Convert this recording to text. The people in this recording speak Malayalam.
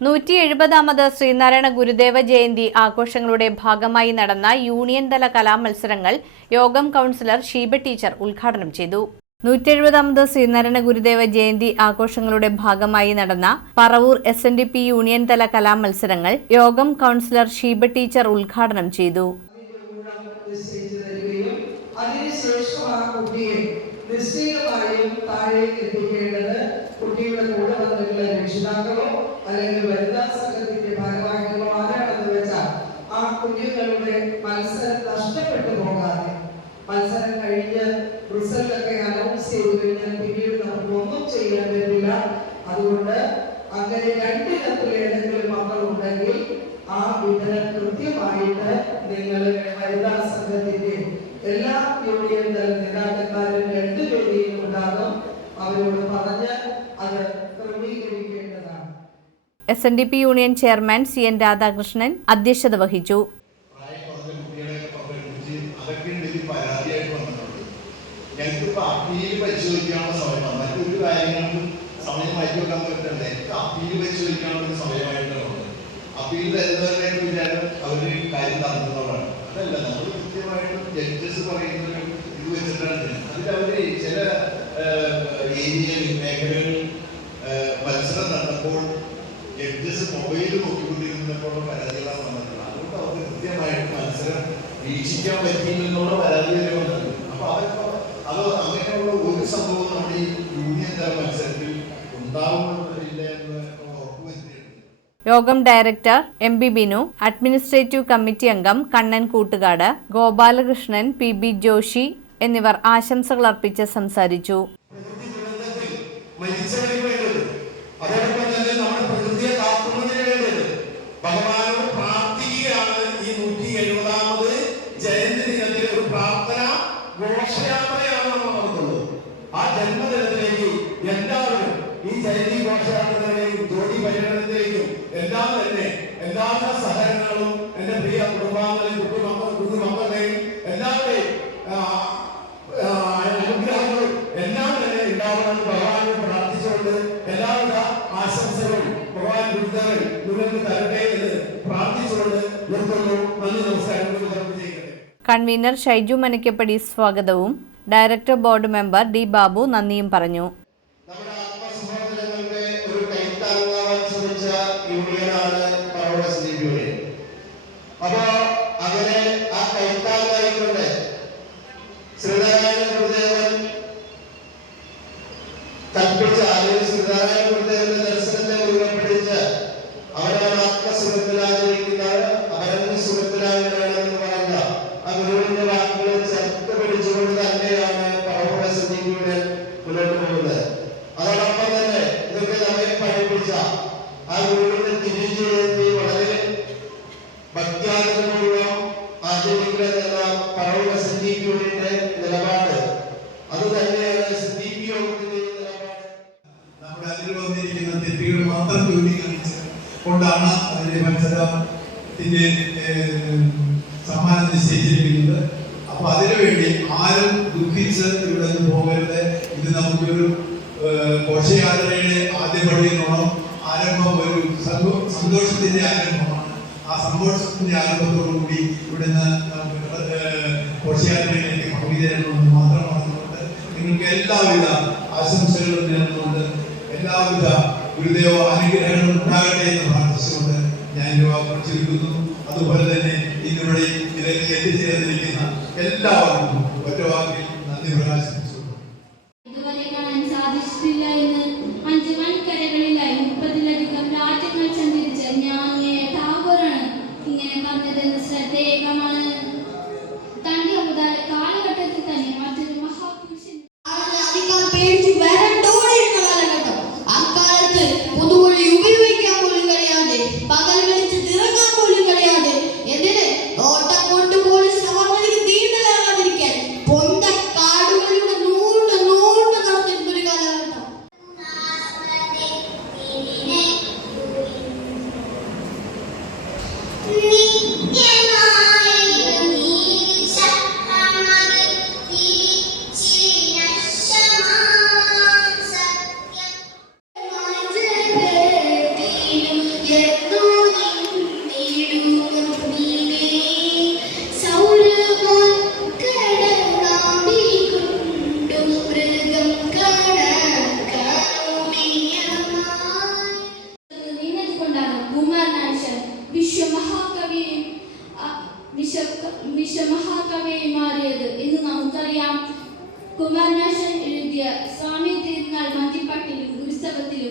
നൂറ്റി എഴുപതാമത് ശ്രീനാരായണ ഗുരുദേവ ജയന്തി ആഘോഷങ്ങളുടെ ഭാഗമായി നടന്ന യൂണിയൻ തല കലാമത്സരങ്ങൾ യോഗം കൗൺസിലർ ഷീബ ടീച്ചർ ഉദ്ഘാടനം ചെയ്തു. നൂറ്റി എഴുപതാമത് ശ്രീനാരായണ ഗുരുദേവ ജയന്തി ആഘോഷങ്ങളുടെ ഭാഗമായി നടന്ന Paravur S N D P union തല കലാമത്സരങ്ങൾ യോഗം കൗൺസിലർ ഷീബ ടീച്ചർ ഉദ്ഘാടനം ചെയ്തു. അതിനുശേഷം ആ കുട്ടിയെ നിശ്ചയമായും താഴേക്ക് എത്തിക്കേണ്ടത്. കുട്ടിയുടെ കൂടെ വന്നിട്ടുള്ള രക്ഷിതാക്കളോ അല്ലെങ്കിൽ വനിതാ സംഘത്തിന്റെ ഭാരവാഹികളോ ആരാണെന്ന് വെച്ചാൽ ആ കുഞ്ഞുങ്ങളുടെ മത്സരം നഷ്ടപ്പെട്ടു പോകാതെ മത്സരം കഴിഞ്ഞ് റിസൾട്ടൊക്കെ അനൗൺസ് ചെയ്തു കഴിഞ്ഞാൽ പിന്നീട് നമുക്ക് ഒന്നും ചെയ്യാൻ പറ്റില്ല. അതുകൊണ്ട് അങ്ങനെ രണ്ടിനത്തിൽ ഏതെങ്കിലും മക്കളുണ്ടെങ്കിൽ ആ വിവരം കൃത്യമായിട്ട് നിങ്ങൾ വനിതാ സംഘത്തിന്റെ എല്ലാ union S N D P union chairman C N Radhakrishnan അധ്യക്ഷത വഹിച്ചു അപ്പീൽ പരിശോധിക്കാനുള്ള സമയമാണ് അപ്പീൽ നമ്മൾ ജഡ്ജസ് അതിൽ ചില മേഖലകളിൽ മത്സരം നടന്നപ്പോൾ ജഡ്ജസ് മൊബൈൽ നോക്കിക്കൊണ്ടിരുന്നപ്പോഴുള്ള പരാതികളാണ് വന്നിട്ടുള്ളത്. അതുകൊണ്ട് അവർക്ക് കൃത്യമായിട്ട് മത്സരം വീക്ഷിക്കാൻ പറ്റിയില്ലെന്നുള്ള പരാതി വരെ വന്നിട്ടുണ്ട്. അപ്പൊ അതൊക്കെ അത് അങ്ങനെയുള്ള ഒരു സംഭവം നമ്മുടെ ഈ യൂണിയൻ തല മത്സരത്തിൽ ഉണ്ടാവുന്നില്ല എന്ന് യോഗം director M B Binu administrative committee അംഗം കണ്ണൻ കൂട്ടുകാട് ഗോപാലകൃഷ്ണൻ പി ബി ജോഷി എന്നിവർ ആശംസകൾ അർപ്പിച്ച് സംസാരിച്ചു. പ്രകൃതിയെ കാക്കുന്നതിന് വേണ്ടത് ഭഗവാനോട് പ്രാർത്ഥിക്കുകയാണ് ഈ നൂറ്റി എഴുപതാമത് ജയന്തി ദിനത്തിൽ ഒരു പ്രാർത്ഥന ഘോഷയാത്രയാണ് നമ്മൾ നടത്തുന്നത്. ആ ജന്മദിനത്തിലേക്ക് എല്ലാവരും ഈ ജയന്തി ഘോഷയാത്രയിലേക്കും ജോലി പര്യടനത്തിലേക്കും എല്ലാം തന്നെ എല്ലാവിധ സഹകരണങ്ങളും എന്റെ പ്രിയ കുടുംബാംഗങ്ങളെയും കുട്ടിമക്കൾ കുഞ്ഞുമക്കളുടെയും എല്ലാവരുടെയും അനുഗ്രഹങ്ങളും എല്ലാം തന്നെ ഉണ്ടാവണമെന്ന് ഭഗവാനോട് പ്രാർത്ഥിച്ചുകൊണ്ട് എല്ലാവിധ ആശംസകളും ഭഗവാൻ ഗുരുദേവൻ നിങ്ങൾക്ക് തരട്ടെ എന്ന് പ്രാർത്ഥിച്ചുകൊണ്ട് നിർത്തുന്നു. നന്ദി നമസ്കാരം. കൺവീനർ ഷൈജു മനക്കപ്പടി സ്വാഗതവും. Director board member D Babu നന്ദിയും പറഞ്ഞു. നമ്മുടെ ആത്മസഹോദരങ്ങൾക്ക് ഒരു കൈത്താങ്ങാവാൻ ശ്രമിച്ച യൂണിയനാണ് Paravur S D P union അപ്പോ അങ്ങനെ ആ കൈത്താങ്ങായിക്കൊണ്ട് ശ്രീനാരായണ ഗുരുദേവൻ കൽപ്പിച്ച അല്ലെങ്കിൽ ശ്രീനാരായണ ഗുരുദേവന്റെ ദർശനത്തെ മുറുകെ പിടിച്ച് അവരവൻ ആത്മസുഖത്തിലാചരിക്കുന്ന അവരവന്റെ സുഖത്തിലാകണമെന്ന് പറഞ്ഞ ആ ഗുരുവിന്റെ വാക്കുകൾ ചേർത്ത് പിടിച്ചുകൊണ്ട് തന്നെയാണ് Paravur S D P union മുന്നോട്ട് പോകുന്നത് അതോടൊപ്പം തന്നെ ഇതൊക്കെ നമ്മെ പഠിപ്പിച്ച ആ ഗുരുവിന്റെ തിരിച്ചുയർത്തി വളരെ ഭക്തിയാഗ്രഹപൂർവം ആചരിക്കുന്നതെന്ന പറവൂർ എസ് ഡി പി യൂണിയന്റെ നിലപാട്. അത് തന്നെയാണ് യോഗത്തിന്റെ നിലപാട്. നമ്മുടെ അതിൽ വന്നിരിക്കുന്ന തെറ്റുകൾ മാത്രം ചൂണ്ടിക്കാണിച്ച് കൊണ്ടാണ് അതിന്റെ മത്സരത്തിന്റെ സമ്മാനം നിശ്ചയിച്ചിരിക്കുന്നത്. അപ്പൊ അതിനുവേണ്ടി ആരും ദുഃഖിച്ച് ഇവിടെ നിന്ന് പോകരുത്. ഇത് നമുക്കൊരു ഘോഷയാത്രയുടെ ആദ്യപടി എന്നോണം ആരംഭം ഒരു സന്തോ- സന്തോഷത്തിന്റെ ആരംഭമാണ്. ആ സന്തോഷത്തിന്റെ ആരംഭത്തോടുകൂടി ഇവിടുന്ന് ഘോഷയാത്രയിലേക്ക് പങ്കുചേരണമെന്ന് മാത്രം പറഞ്ഞുകൊണ്ട് നിങ്ങൾക്ക് എല്ലാവിധ ആശംസകളും നേർന്നുകൊണ്ട് എല്ലാവിധ ഗുരുദേവ അനുഗ്രഹങ്ങളും ഉണ്ടാകട്ടെ എന്ന് പ്രാർത്ഥിച്ചുകൊണ്ട് ഞാൻ എന്റെ വാക്കുകൾ ചുരുക്കുന്നു അതുപോലെ തന്നെ ഇന്നിവിടെ ഇതിലേക്ക് എത്തിച്ചേർന്നിരിക്കുന്ന എല്ലാവർക്കും ഒറ്റവാക്കിൽ നന്ദി പ്രകാശിപ്പിച്ചുകൊള്ളു വിശ്വ വിശ്വമഹാകവിയായി മാറിയത് എന്ന് നമുക്കറിയാം. കുമാരനാശൻ എഴുതിയ സ്വാമി തിരുനാൾ ഗുരുസ്തവത്തിലും